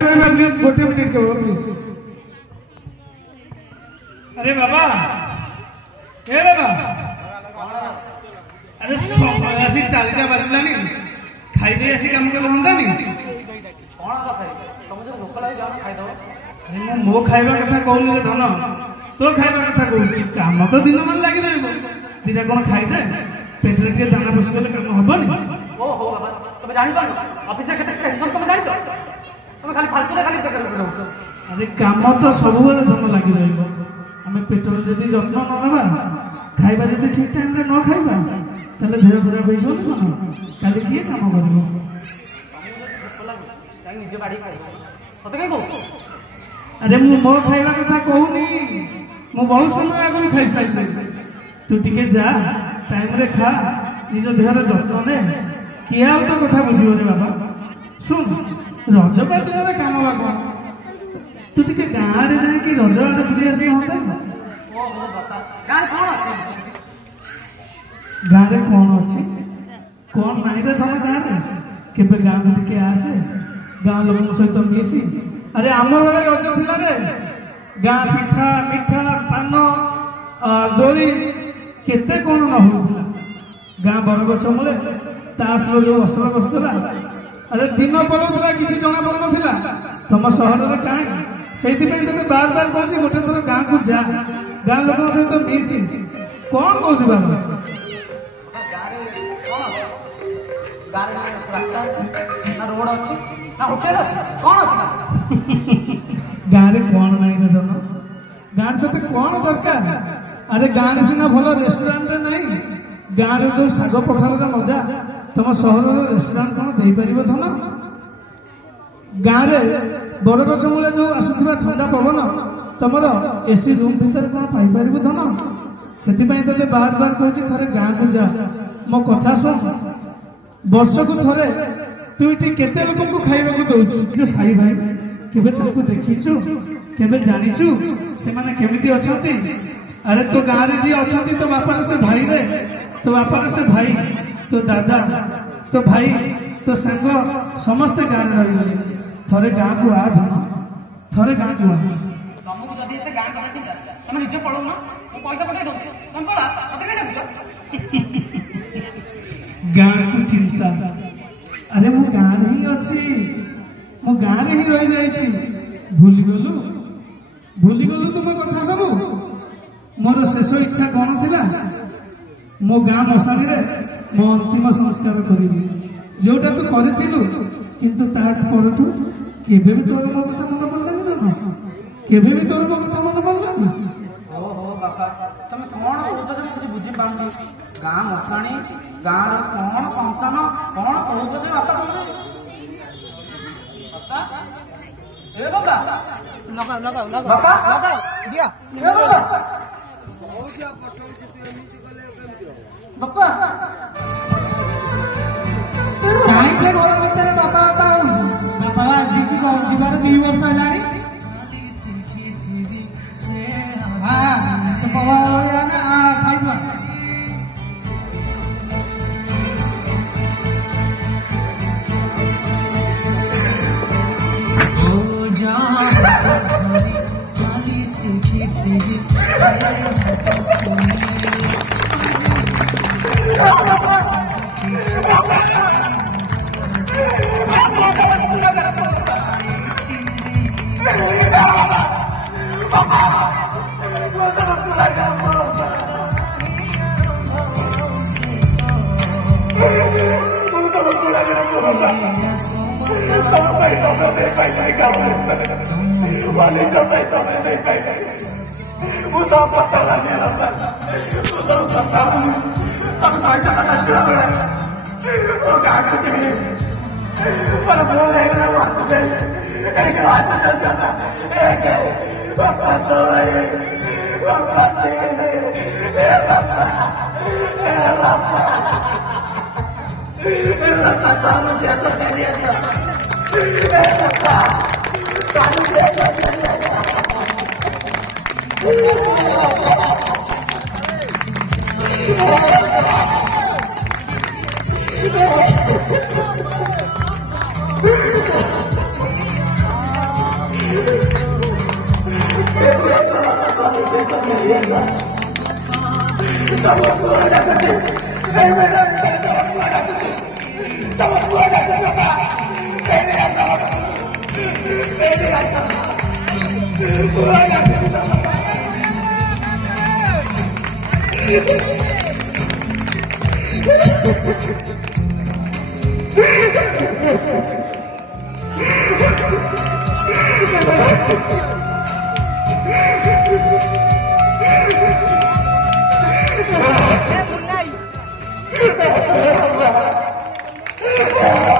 Please गोटे minute के please. अरे बाबा ए बाबा अरे समय आसी 4टा बाजिलानी खाईदे आसी काम कले हंदानी मो खाइबा कथा कहूनी रे धन तो खाइबा कथा कहूची काम तो दिन मान लगी रहिबो दिटा कोन खाइदे पेटरे के दाना पसी गले काम हबनी। ओ हो बाबा तमे जानि पारो ऑफिस के टेंशन तमे जानि छ तमे खाली फालतू रे खाली बेकार रहउछ। अरे काम तो सब बेले धन लगी रहिबो हमें पेटर जदि जत्न न नबा खाइबा जदि ठीक टाइम रे न खाइबा तले देह खराब होई जो न काली किए काम करबो जाई निजे बाड़ी खाइ सते कहि कहू। अरे मु मो खाइबा कथा कहूनी मु बहुत समय आगु खाइ साइछि तू टिके जा टाइम रे खा निज देहर जत्न ने किए आ तो कथा बुझियो रे बाबा। सुन रजबा दिन रे काम लागो तू टिके गाँ रे जाए कि रज आड़े बुली आसी होता ओ हो बाबा गां कोन अछि गाँ रे कौन अच्छी कौन नाई रे धन गाँ रे केबे गाँ को टिके आसे गाँ लोक सहित मिसी। अरे आम बेले रज थिला रे गाँ पिठा मिठा पान दोली केते कौन न होउथिला गाँ बरगछ मूले तास रो जो असर बसतला अरे दिन पड़ुला किसी जना पड़ नथिला तुम सहर रे काई सेति पे तते बार बार कहसी गोटे थोर गाँ को जा गाँ लोक सहित मिसी कौन कहसी बाबा गारे रास्ता अछि ना रोड अछि ना होटल अछि कोन अछि गाँ रे कौन नाई रे धन गाँ रे तते कौन दरकार। अरे गाँ रे सिना भलो रेस्टोरेंट रे नहीं गाँ रे जो साग पखार रे मजा तुम सहर रे रेस्टोरेंट कोन देई परिबो धन। गाँ रे बरगछ मूले जो आसुथबा ठंडा पवन तमर एसी रूम भीतर कोन पाई परिबो धन सेति पई तते बार बार कहछि थरे गाँ को जा मो कथा सुन वर्ष को थरे तू इटी केते लोक को खाइबा को दउछु जे साई भाई केबे ताको देखिछु केबे जानिछु से माने केमिति अछंती। अरे तो गाँ रे जी अछंती तो बापा से भाई रे तो बापा से भाई तो दादा तो भाई तो संग समस्त गाँ रे रहिबे थरे गाँ को आ धन थरे गाँ को आ तमको जदी एते गाँ कथा चिंता तमे निजे पळो ना मो पैसा पठाई दउछु तम पळा अते काई दउछु गाँ की चिंता। अरे मो गाँ रे ही अच्छी मो गाँ रे ही रही जाइछि भूली गलु तुम कथा सब मोर शेष इच्छा कौन थिला मो गाँ मशाणी रे मो अंतिम संस्कार करिबी जोटा तू करिथिलु किंतु तार परठु केबे भी तोर मो कथा मन पड़लानी ना केबे भी तोर मो कथा मन पड़लानी। ओ हो बापा तमे कोन कहउछ जे कुछ बुझी पाउनी गाँ मशाणी गाँ रे कोन संसार कोन कहउछ जे बापा कहले बापा ए बापा बापा दिया ए बापा बापा काई से घर भीतर बापा बापा जी की जीवार 2 वर्ष हेलानी हां से बाबा ओया ना खाइबा ओ जा चाली सीखी थी से Hey,